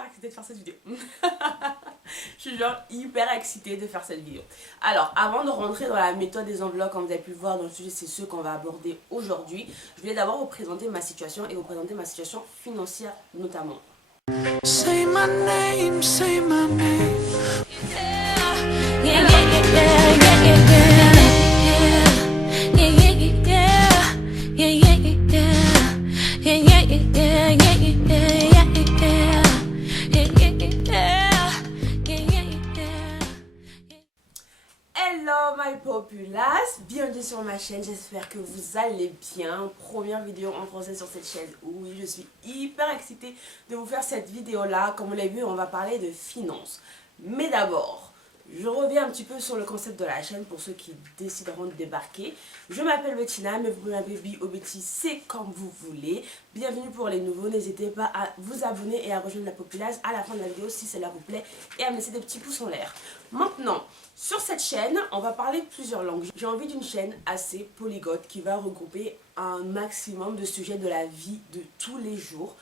hyper excitée de faire cette vidéo. Je suis genre hyper excitée de faire cette vidéo. Alors, avant de rentrer dans la méthode des enveloppes, comme vous avez pu le voir dans le sujet, c'est ce qu'on va aborder aujourd'hui. Je voulais d'abord vous présenter ma situation et vous présenter ma situation financière notamment. Say my name, say my name. Hello my populace, bienvenue sur ma chaîne, j'espère que vous allez bien. Première vidéo en français sur cette chaîne. Oui, je suis hyper excitée de vous faire cette vidéo là. Comme vous l'avez vu, on va parler de finances. Mais d'abord, je reviens un petit peu sur le concept de la chaîne pour ceux qui décideront de débarquer. Je m'appelle Bettina, mais vous pouvez m'appeler Bi ou Betty, c'est comme vous voulez. Bienvenue pour les nouveaux, n'hésitez pas à vous abonner et à rejoindre la populace à la fin de la vidéo si cela vous plaît et à me laisser des petits pouces en l'air. Maintenant, sur cette chaîne, on va parler de plusieurs langues. J'ai envie d'une chaîne assez polyglotte qui va regrouper un maximum de sujets de la vie de tous les jours.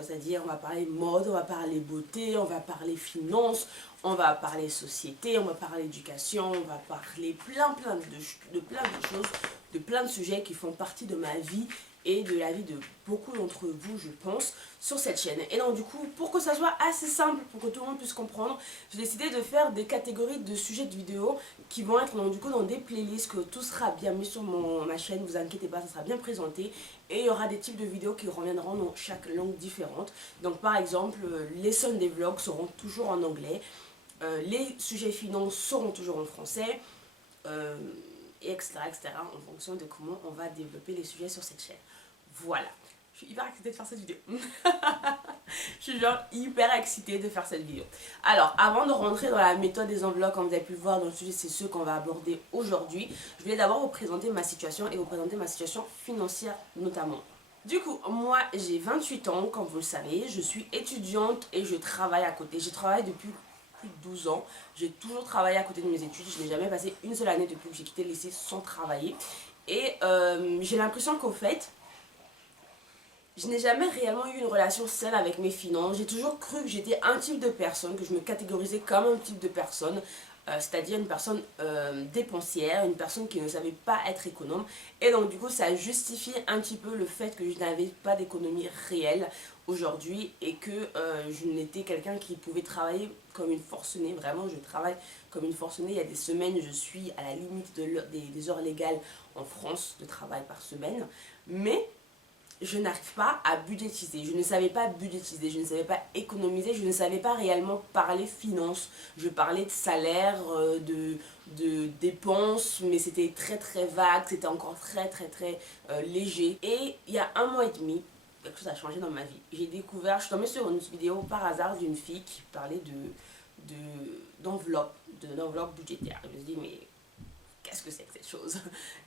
C'est-à-dire on va parler mode, on va parler beauté, on va parler finance, on va parler société, on va parler éducation, on va parler plein de choses, de plein de sujets qui font partie de ma vie et de la vie de beaucoup d'entre vous, je pense, sur cette chaîne. Et donc du coup, pour que ça soit assez simple, pour que tout le monde puisse comprendre, j'ai décidé de faire des catégories de sujets de vidéos qui vont être donc, du coup dans des playlists, que tout sera bien mis sur ma chaîne, vous inquiétez pas, ça sera bien présenté. Et il y aura des types de vidéos qui reviendront dans chaque langue différente. Donc par exemple, les sons des vlogs seront toujours en anglais, les sujets finance seront toujours en français, etc., en fonction de comment on va développer les sujets sur cette chaîne. Voilà, je suis hyper excitée de faire cette vidéo. Je suis genre hyper excitée de faire cette vidéo. Alors, avant de rentrer dans la méthode des enveloppes, comme vous avez pu le voir dans le sujet, c'est ce qu'on va aborder aujourd'hui. Je voulais d'abord vous présenter ma situation et vous présenter ma situation financière notamment. Du coup, moi j'ai 28 ans, comme vous le savez, je suis étudiante et je travaille à côté. Je travaille depuis plus de 12 ans. J'ai toujours travaillé à côté de mes études. Je n'ai jamais passé une seule année depuis que j'ai quitté le lycée sans travailler. Et j'ai l'impression qu'au fait, je n'ai jamais réellement eu une relation saine avec mes finances. J'ai toujours cru que j'étais un type de personne, que je me catégorisais comme un type de personne, c'est-à-dire une personne dépensière, une personne qui ne savait pas être économe. Et donc du coup ça justifie un petit peu le fait que je n'avais pas d'économie réelle aujourd'hui et que je n'étais quelqu'un qui pouvait travailler comme une forcenée. Vraiment, je travaille comme une forcenée. Il y a des semaines, je suis à la limite des heures légales en France de travail par semaine. Mais je n'arrive pas à budgétiser, je ne savais pas budgétiser, je ne savais pas économiser, je ne savais pas réellement parler finance. Je parlais de salaire, de dépenses, mais c'était très vague, c'était encore très léger. Et il y a 1 mois et demi, quelque chose a changé dans ma vie. J'ai découvert, je suis tombée sur une vidéo par hasard d'une fille qui parlait d'enveloppe budgétaire. Je me suis dit, mais qu'est-ce que c'est que cette chose?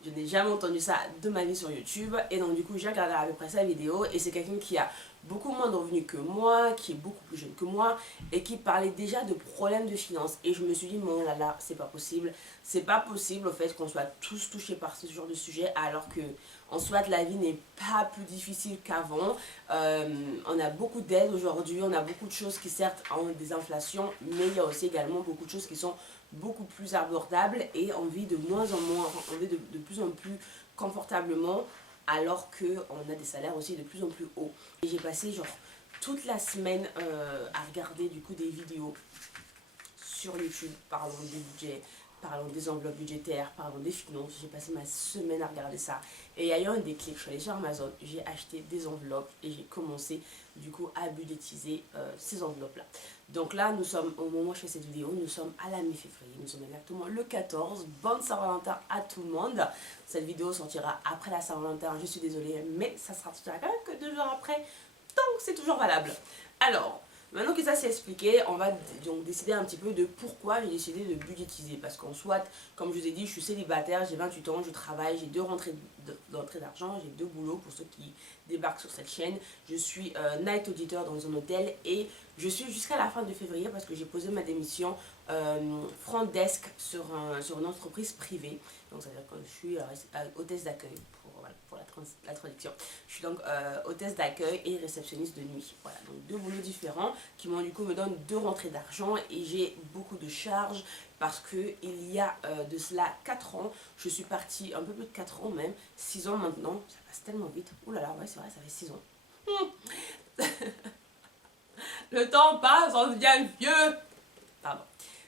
Je n'ai jamais entendu ça de ma vie sur YouTube. Et donc du coup j'ai regardé à peu près sa vidéo. Et c'est quelqu'un qui a beaucoup moins de revenus que moi, qui est beaucoup plus jeune que moi, et qui parlait déjà de problèmes de finances. Et je me suis dit, bon là là, c'est pas possible. C'est pas possible au fait qu'on soit tous touchés par ce genre de sujet, alors que en soit la vie n'est pas plus difficile qu'avant. On a beaucoup d'aides aujourd'hui, on a beaucoup de choses qui certes ont des inflations, mais il y a aussi également beaucoup de choses qui sont beaucoup plus abordables et on vit de moins en moins, on vit de plus en plus confortablement, alors qu'on a des salaires aussi de plus en plus hauts. Et j'ai passé genre toute la semaine à regarder du coup des vidéos sur YouTube parlant du budget, parlons des enveloppes budgétaires, parlons des finances. J'ai passé ma semaine à regarder ça. Et il y a eu un déclic, je suis allée sur Amazon, j'ai acheté des enveloppes et j'ai commencé du coup à budgétiser ces enveloppes-là. Donc là, nous sommes, au moment où je fais cette vidéo, nous sommes à la mi-février. Nous sommes exactement le 14. Bonne Saint-Valentin à tout le monde. Cette vidéo sortira après la Saint-Valentin, je suis désolée, mais ça sortira quand même que 2 jours après. Donc c'est toujours valable. Alors, maintenant que ça s'est expliqué, on va donc décider un petit peu de pourquoi j'ai décidé de budgétiser. Parce qu'en soit, comme je vous ai dit, je suis célibataire, j'ai 28 ans, je travaille, j'ai 2 rentrées d'argent, j'ai 2 boulots pour ceux qui débarquent sur cette chaîne. Je suis night auditeur dans un hôtel et je suis jusqu'à la fin de février parce que j'ai posé ma démission front desk sur une entreprise privée. Donc ça veut dire que je suis hôtesse d'accueil pour la la traduction. Je suis donc hôtesse d'accueil et réceptionniste de nuit. Voilà, donc 2 boulots différents qui m'ont du coup me donnent 2 rentrées d'argent et j'ai beaucoup de charges parce que il y a de cela 4 ans, je suis partie, un peu plus de 4 ans même, 6 ans maintenant, ça passe tellement vite. Ouh là là, ouais c'est vrai, ça fait 6 ans. Le temps passe, on devient vieux. Pardon.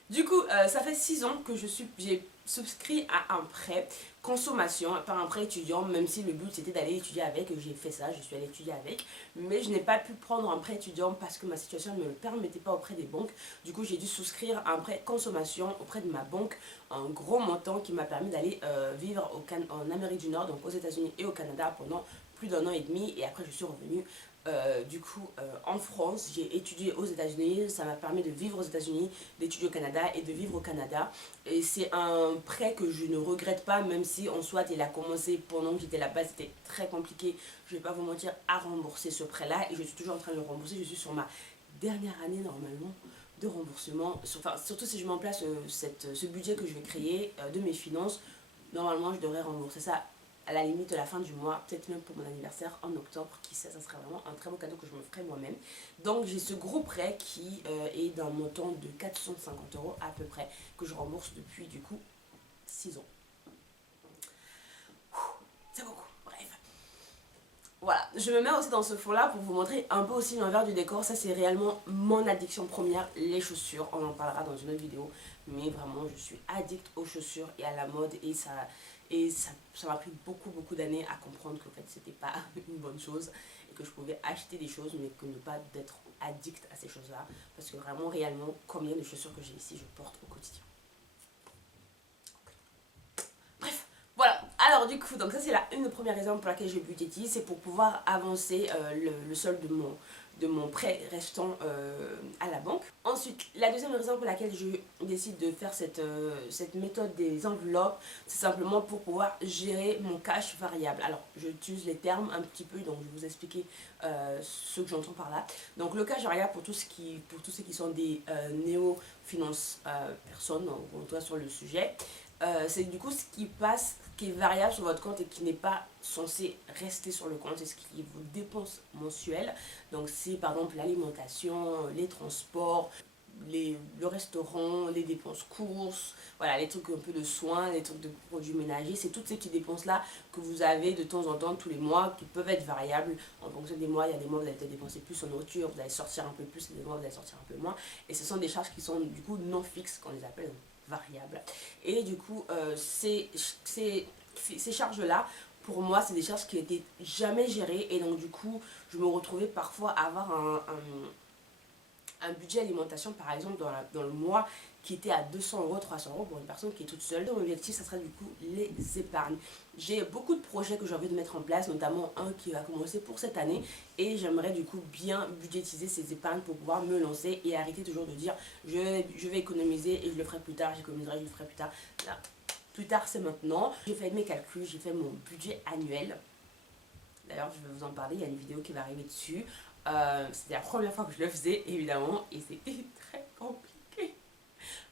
Du coup, ça fait 6 ans que j'ai souscrit à un prêt consommation, pas un prêt étudiant, même si le but c'était d'aller étudier avec, j'ai fait ça, je suis allée étudier avec, mais je n'ai pas pu prendre un prêt étudiant parce que ma situation ne me le permettait pas auprès des banques. Du coup, j'ai dû souscrire un prêt consommation auprès de ma banque, un gros montant qui m'a permis d'aller vivre en Amérique du Nord, donc aux États-Unis et au Canada pendant plus d'1 an et demi, et après je suis revenue en France. J'ai étudié aux États-Unis, ça m'a permis de vivre aux États-Unis, d'étudier au Canada et de vivre au Canada. Et c'est un prêt que je ne regrette pas, même si en soit il a commencé pendant que j'étais là-bas, c'était très compliqué, je ne vais pas vous mentir, à rembourser ce prêt-là. Et je suis toujours en train de le rembourser, je suis sur ma dernière année normalement de remboursement. Enfin, surtout si je mets en place ce budget que je vais créer de mes finances, normalement je devrais rembourser ça à la limite de la fin du mois, peut-être même pour mon anniversaire en octobre, qui sait, ça serait vraiment un très beau cadeau que je me ferai moi-même. Donc j'ai ce gros prêt qui est d'un montant de 450 € à peu près, que je rembourse depuis du coup 6 ans. C'est beaucoup, bref. Voilà, je me mets aussi dans ce fond là pour vous montrer un peu aussi l'envers du décor. Ça c'est réellement mon addiction première, les chaussures. On en parlera dans une autre vidéo, mais vraiment je suis addict aux chaussures et à la mode, et ça m'a pris beaucoup d'années à comprendre que en fait c'était pas une bonne chose et que je pouvais acheter des choses mais que ne pas d'être addict à ces choses là, parce que vraiment réellement combien de chaussures que j'ai ici je porte au quotidien. Bref, voilà. Alors du coup, donc ça c'est une première raison pour laquelle je budgétise, c'est pour pouvoir avancer le solde de mon prêt restant à la banque. Ensuite, la deuxième raison pour laquelle je décide de faire cette méthode des enveloppes, c'est simplement pour pouvoir gérer mon cash variable. Alors, j'utilise les termes un petit peu, donc je vais vous expliquer ce que j'entends par là. Donc, le cash variable, pour tous ceux qui sont des néo-finance personnes, on doit sur le sujet, c'est du coup ce qui est variable sur votre compte et qui n'est pas censé rester sur le compte, c'est ce qui est vos dépenses mensuelles. Donc c'est par exemple l'alimentation, les transports, le restaurant, les dépenses courses, voilà, les trucs un peu de soins, les trucs de produits ménagers, c'est toutes ces petites dépenses là que vous avez de temps en temps tous les mois, qui peuvent être variables en fonction des mois. Il y a des mois où vous allez peut-être dépenser plus en nourriture, vous allez sortir un peu plus, des mois où vous allez sortir un peu moins, et ce sont des charges qui sont du coup non fixes, qu'on les appelle variables. Et du coup ces charges là, pour moi c'est des charges qui n'étaient jamais gérées, et donc du coup je me retrouvais parfois à avoir un budget alimentation par exemple dans le mois qui était à 200 €, 300 € pour une personne qui est toute seule. Donc l'objectif ça sera du coup les épargnes. J'ai beaucoup de projets que j'ai envie de mettre en place, notamment un qui va commencer pour cette année, et j'aimerais du coup bien budgétiser ces épargnes pour pouvoir me lancer et arrêter toujours de dire je vais économiser et je le ferai plus tard, j'économiserai, je le ferai plus tard. Là, plus tard c'est maintenant. J'ai fait mes calculs, j'ai fait mon budget annuel. D'ailleurs je vais vous en parler, il y a une vidéo qui va arriver dessus. C'était la première fois que je le faisais évidemment, et c'était très compliqué,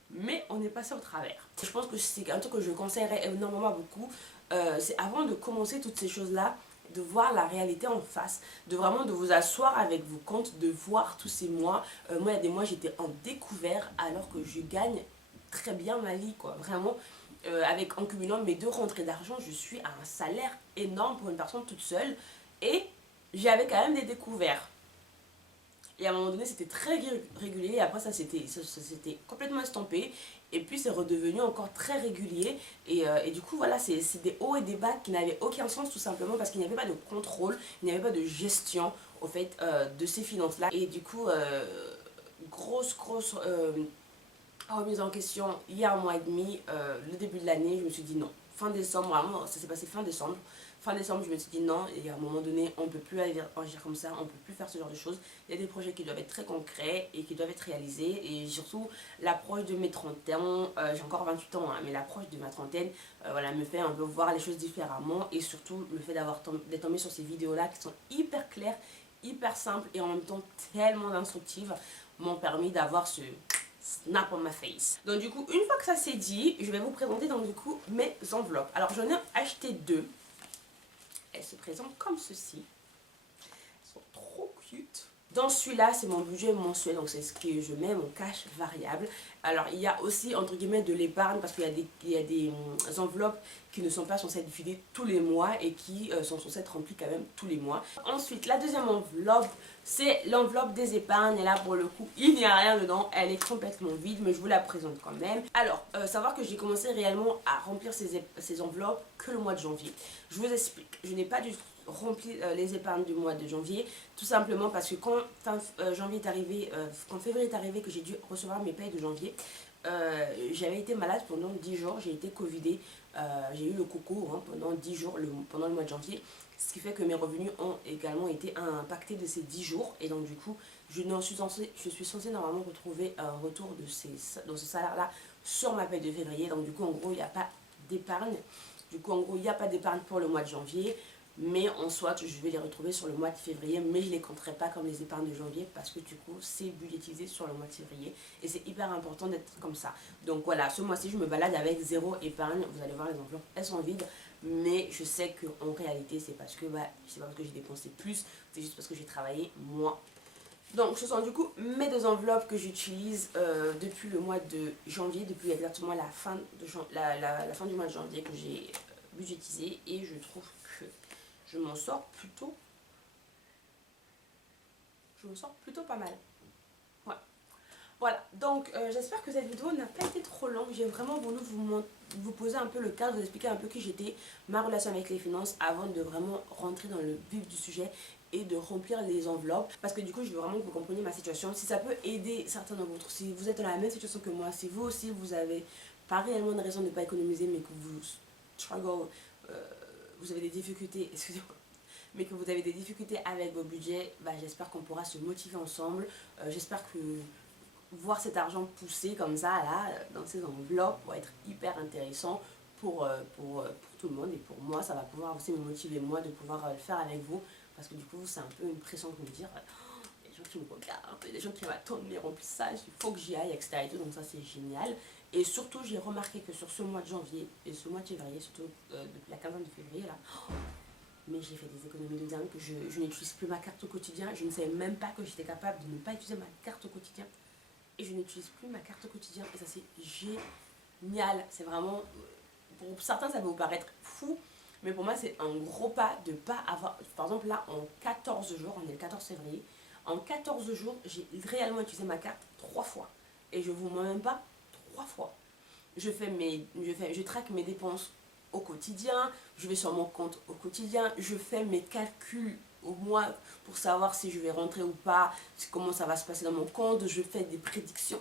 mais on est passé au travers. Je pense que c'est un truc que je conseillerais énormément à beaucoup, c'est avant de commencer toutes ces choses là, de voir la réalité en face, de vous asseoir avec vos comptes, de voir tous ces mois. Moi il y a des mois j'étais en découvert alors que je gagne très bien ma vie quoi, vraiment. En cumulant mes 2 rentrées d'argent, je suis à un salaire énorme pour une personne toute seule, et j'avais quand même des découvertes. Et à un moment donné c'était très régulier, et après ça s'était complètement estampé, et puis c'est redevenu encore très régulier, et du coup voilà, c'est des hauts et des bas qui n'avaient aucun sens, tout simplement parce qu'il n'y avait pas de contrôle, il n'y avait pas de gestion au fait de ces finances là. Et du coup grosse remise en question il y a 1 mois et demi, le début de l'année. Je me suis dit non, fin décembre, vraiment ça s'est passé fin décembre, je me suis dit non, et à un moment donné on ne peut plus agir comme ça, on ne peut plus faire ce genre de choses. Il y a des projets qui doivent être très concrets et qui doivent être réalisés, et surtout l'approche de mes 30 ans, j'ai encore 28 ans hein, mais l'approche de ma trentaine voilà, me fait un peu voir les choses différemment, et surtout le fait d'être tombé sur ces vidéos là qui sont hyper claires, hyper simples et en même temps tellement instructives, m'ont permis d'avoir ce snap on my face. Donc du coup, une fois que ça c'est dit, je vais vous présenter donc du coup mes enveloppes. Alors j'en ai acheté 2. elles se présentent comme ceci. Elles sont trop cute. Dans celui-là, c'est mon budget mensuel, donc c'est ce que je mets, mon cash variable. Alors, il y a aussi, entre guillemets, de l'épargne, parce qu'il y a des enveloppes qui ne sont pas censées être vidées tous les mois et qui sont censées être remplies quand même tous les mois. Ensuite, la deuxième enveloppe, c'est l'enveloppe des épargnes. Et là, pour le coup, il n'y a rien dedans, elle est complètement vide, mais je vous la présente quand même. Alors, savoir que j'ai commencé réellement à remplir ces enveloppes que le mois de janvier. Je vous explique, je n'ai pas du tout rempli les épargnes du mois de janvier, tout simplement parce que quand janvier est arrivé, quand février est arrivé, que j'ai dû recevoir mes payes de janvier, j'avais été malade pendant 10 jours, j'ai été covidée, j'ai eu le coco pendant 10 jours pendant le mois de janvier, ce qui fait que mes revenus ont également été impactés de ces 10 jours, et donc du coup je suis censée normalement retrouver un retour de ce salaire là sur ma paye de février. Donc du coup en gros il n'y a pas d'épargne, pour le mois de janvier. Mais en soit, je vais les retrouver sur le mois de février, mais je ne les compterai pas comme les épargnes de janvier parce que du coup, c'est budgétisé sur le mois de février. Et c'est hyper important d'être comme ça. Donc voilà, ce mois-ci, je me balade avec 0 épargne. Vous allez voir, les enveloppes, elles sont vides. Mais je sais qu'en réalité, c'est parce que c'est pas parce que j'ai dépensé plus, c'est juste parce que j'ai travaillé moins. Donc ce sont du coup mes deux enveloppes que j'utilise depuis le mois de janvier, depuis exactement la fin du mois de janvier que j'ai budgétisé. Et je trouve que je m'en sors plutôt pas mal. Ouais. Voilà, donc j'espère que cette vidéo n'a pas été trop longue. J'ai vraiment voulu vous poser un peu le cadre, vous expliquer un peu qui j'étais, ma relation avec les finances, avant de vraiment rentrer dans le vif du sujet et de remplir les enveloppes. Parce que du coup, je veux vraiment que vous compreniez ma situation. Si ça peut aider certains d'entre vous, si vous êtes dans la même situation que moi, si vous aussi, vous avez pas réellement de raison de ne pas économiser, mais que vous struggle, vous avez des difficultés, excusez-moi, mais que vous avez des difficultés avec vos budgets, j'espère qu'on pourra se motiver ensemble. J'espère que voir cet argent pousser comme ça, là, dans ces enveloppes, va être hyper intéressant pour tout le monde. Et pour moi, ça va pouvoir aussi me motiver, moi, de pouvoir le faire avec vous. Parce que du coup, c'est un peu une pression de me dire, il y a des gens qui me regardent, il y a des gens qui m'attendent mes remplissages, il faut que j'y aille, etc. Et tout, donc ça, c'est génial. Et surtout, j'ai remarqué que sur ce mois de janvier et ce mois de février, surtout depuis la quinzaine de février, là, mais j'ai fait des économies de dingue, que je n'utilise plus ma carte au quotidien. Je ne savais même pas que j'étais capable de ne pas utiliser ma carte au quotidien. Et je n'utilise plus ma carte au quotidien. Et ça, c'est génial. C'est vraiment... Pour certains, ça va vous paraître fou. Mais pour moi, c'est un gros pas de ne pas avoir... Par exemple, là, en 14 jours, on est le 14 février. En 14 jours, j'ai réellement utilisé ma carte 3 fois. Et je vous mens même pas, 3 fois. Je traque mes dépenses au quotidien, je vais sur mon compte au quotidien, je fais mes calculs au mois pour savoir si je vais rentrer ou pas, comment ça va se passer dans mon compte, je fais des prédictions.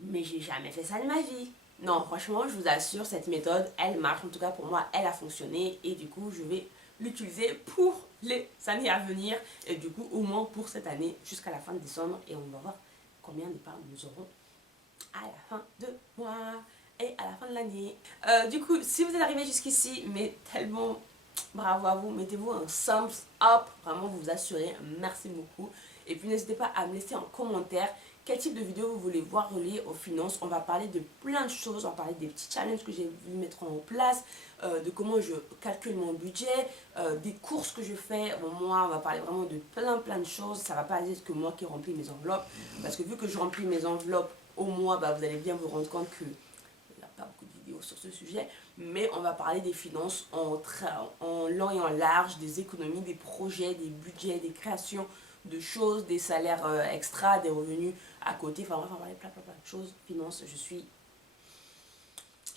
Mais j'ai jamais fait ça de ma vie. Non, franchement, je vous assure, cette méthode, elle marche. En tout cas, pour moi, elle a fonctionné. Et du coup, je vais l'utiliser pour les années à venir. Et du coup, au moins pour cette année, jusqu'à la fin de décembre. Et on va voir combien d'épargne nous aurons à la fin de mois et à la fin de l'année. Du coup, si vous êtes arrivé jusqu'ici, mais tellement bravo à vous, mettez-vous un thumbs up, vraiment vous assurez, merci beaucoup. Et puis n'hésitez pas à me laisser en commentaire quel type de vidéo vous voulez voir relié aux finances. On va parler de plein de choses, on va parler des petits challenges que j'ai voulu mettre en place, de comment je calcule mon budget, des courses que je fais. Bon, moi, on va parler vraiment de plein de choses. Ça va pas être que moi qui remplis mes enveloppes, parce que vu que je remplis mes enveloppes au mois, vous allez bien vous rendre compte que il n'y a pas beaucoup de vidéos sur ce sujet. Mais on va parler des finances en long et en large, des économies, des projets, des budgets, des créations de choses, des salaires extra, des revenus à côté. Enfin, on va parler plein de choses. Finances, je suis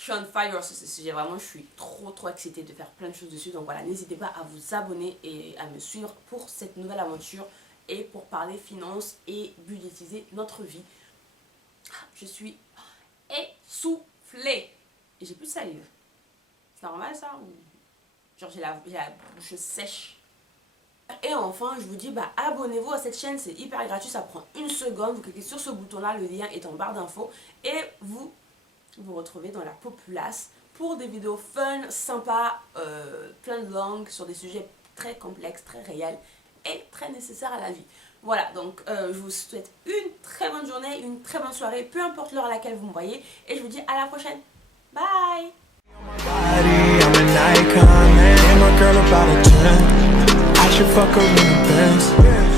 on fire sur ce sujet. Vraiment, je suis trop excitée de faire plein de choses dessus. Donc voilà, n'hésitez pas à vous abonner et à me suivre pour cette nouvelle aventure et pour parler finances et budgétiser notre vie. Je suis essoufflée et j'ai plus de salive. C'est normal ça ou... Genre j'ai la bouche sèche. Et enfin je vous dis abonnez-vous à cette chaîne, c'est hyper gratuit, ça prend 1 seconde, vous cliquez sur ce bouton là, le lien est en barre d'infos et vous retrouvez dans la populace pour des vidéos fun, sympas, plein de langues sur des sujets très complexes, très réels et très nécessaires à la vie. Voilà, donc je vous souhaite une très bonne journée, une très bonne soirée, peu importe l'heure à laquelle vous me voyez et je vous dis à la prochaine. Bye! girl about a 10. I should fuck her in the Benz.